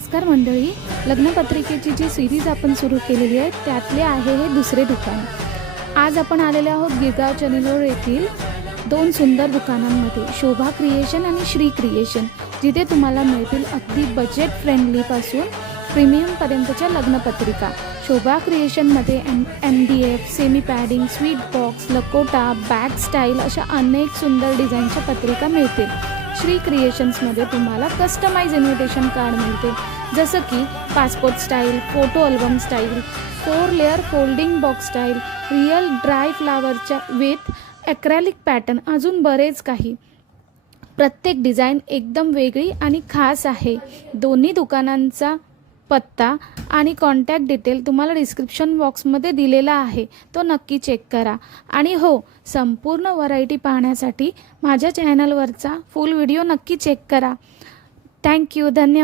नमस्कार मंडळी, लग्नपत्रिकेची जी सिरीज आपण सुरू केलेली आहे त्यातले आहे हे दुसरे दुकान। आज आपण आलेले आहोत गिरगाव चनेलोड येथील दोन सुंदर दुकानांमध्ये, शोभा क्रिएशन आणि श्री क्रिएशन, जिथे तुम्हाला मिळतील अगदी बजेट फ्रेंडली पासून प्रीमियम पर्यंतच्या लग्नपत्रिका। शोभा क्रिएशनमध्ये MDF, semi padding, sweet box, Lakota, bag style अशा अनेक सुंदर डिझाईनच्या पत्रिका मिळतील। श्री क्रिएशन्समध्ये तुम्हाला कस्टमाइज इन्व्हिटेशन कार्ड मिळते, जसं की passport style, photo album style, 4 layer folding box style, real dry फ्लावरच्या विथ ॲक्रेलिक पॅटर्न, अजून बरेच काही। प्रत्येक डिझाईन एकदम वेगळी आणि खास आहे। दोन्ही दुकानांचा पत्ता आणि कॉन्टॅक्ट डिटेल तुम्हाला डिस्क्रिप्शन बॉक्समध्ये दिलेला आहे, तो नक्की चेक करा। आणि हो, संपूर्ण व्हरायटी पाहण्यासाठी माझ्या चॅनलवरचा फुल व्हिडिओ नक्की चेक करा। थँक्यू, धन्यवाद।